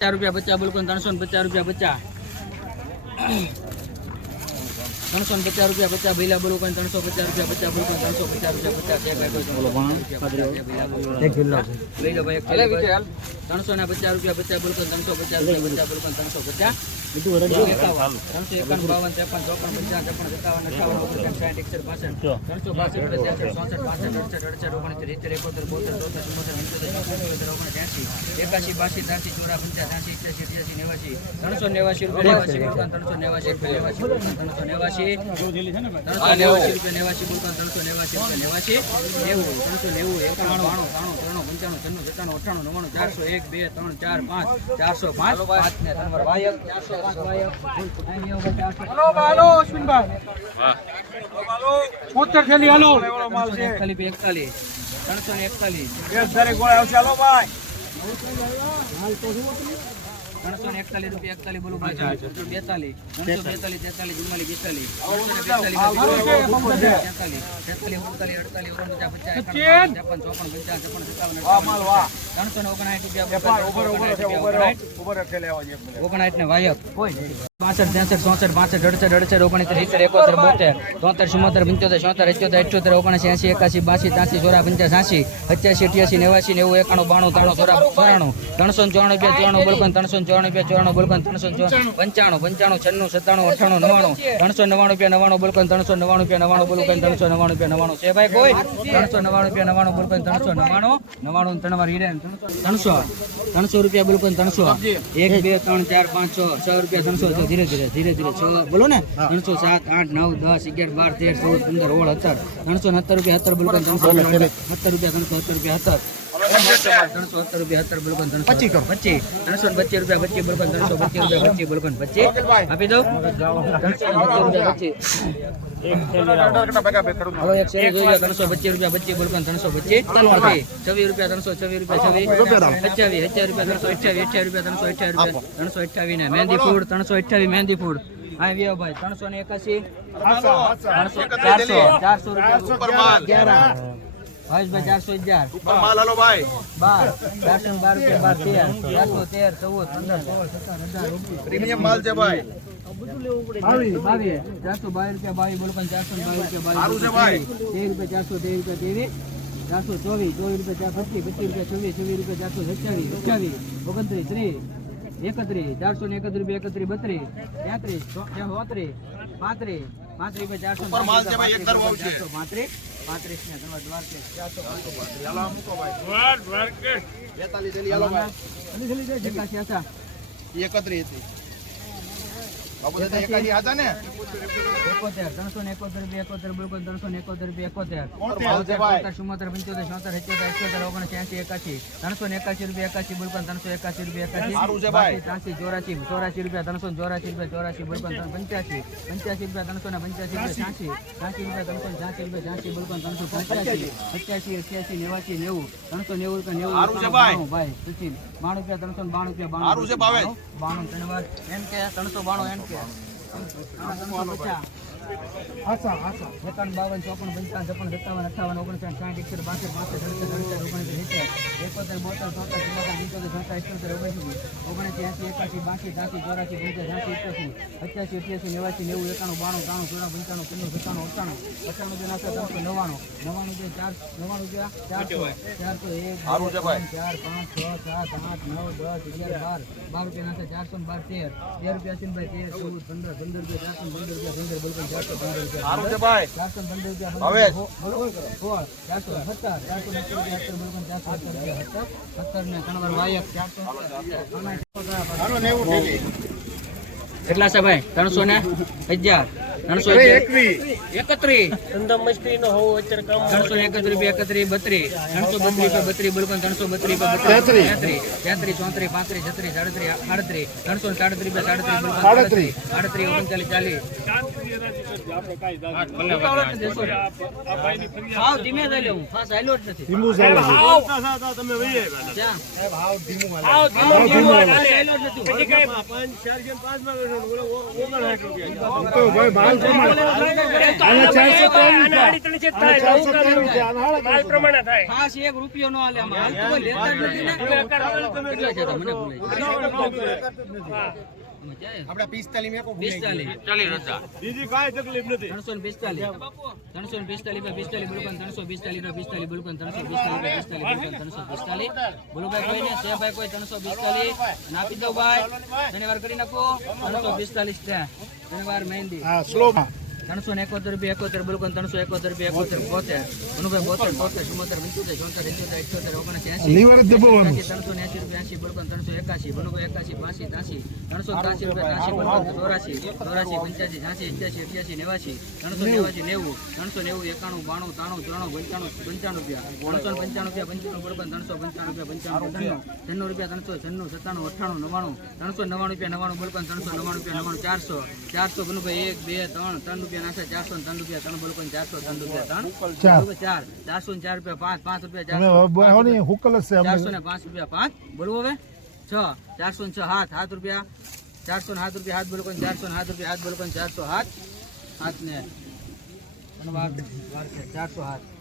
રૂપિયા 50 બોલ 350 રૂપિયા 50 350 રૂપિયા 50 ભઈલા બોલો 350 રૂપિયા 50 બોલો 350 રૂપિયા 50 એક કિલો લઈ લો ભાઈ 350 રૂપિયા 50 બોલો 350 રૂપિયા 50 બોલો 350 બીજું વડે 351 52 53 રૂપિયા બોલો 42 ધીરે ધીરે બોલો ને 307 8 9 10 11 12 13 14 15 16 17 370 રૂપિયા 70 બોલો 370 રૂપિયા 370 રૂપિયા 70 બોલો 325 રૂપિયા 25 બોલો 325 બોલો 25 આપી દઉં 325 હવે એક શેર જોઈ લો 325 રૂપિયા 25 બોલો 325 26 રૂપિયા 326 રૂપિયા 28 રૂપિયા 328 ને મહેંદી ફૂડ 328 મહેંદી ફૂડ હા વ્યો ભાઈ 381 400 રૂપિયા ભાઈ 411 ઉપર માલ હાલો ભાઈ 12 412 રૂપિયા 12 13 14 15 16 17 18 પ્રીમિયમ માલ છે ભાઈ 422 રૂપિયા 22 બોલો 422 રૂપિયા 22 રૂપિયા 423 રૂપિયા 24 રૂપિયા 425 29 રૂપિયા 30 31 32 35 કેટલા છે ભાઈ 300 ને 1000 331 ધંધા મસ્તી નો હોવો અત્યારે કામ 331 રૂપિયા 31 32 332 બોલ 332 33 34 35 36 37 38 337 39 ધીમે થઈ લેવું ફાસ હાલ્યો જ નથી ધીમું ચાલે છે તમે વઈ આવ્યા ભાવ ધીમું હાલે હાલ્યો જ નથી 5 4 5 માં તો ભાઈ માલ ખાસ 1 રૂપિયો નો હાલે આમાં. હાલ તો કોઈ લેતા જ નથી ને. કેટલા છે તો મને ભૂલાઈ. આપડા 45 મેકો 45 રજા બીજી કાઈ તકલીફ નથી. 345 345 બોલો 345 બોલો ભાઈ કોઈને છે ભાઈ કોઈ 345 ના આપી દો ભાઈ. તને વાર કરી નાખો 345 છે. તને વાર મહેંદી હા સ્લો 371 રૂપિયા 71 બોલો 371 રૂપિયા 71 72 ભાઈ 72 73 74 75 78 79 લીવર દબાવવાનું 380 રૂપિયા 80 બોલો 381 બોલો 81 85 83 રૂપિયા 84 84 85 85 85 88 89 390 91 91 રૂપિયા 395 બોલો 395 રૂપિયા 395 બોલો 399 રૂપિયા 99 બોલો 399 400 બોલો ભાઈ 1 2 3 3 રૂપિયા નાખે 403 રૂપિયા 3 બોલો 403 રૂપિયા 404 રૂપિયા 5 રૂપિયા 405 રૂપિયા 5 બોલો હવે 6 406 7 રૂપિયા 407 રૂપિયા 7 બોલો 407 રૂપિયા 7 બોલો 407 7 ને 407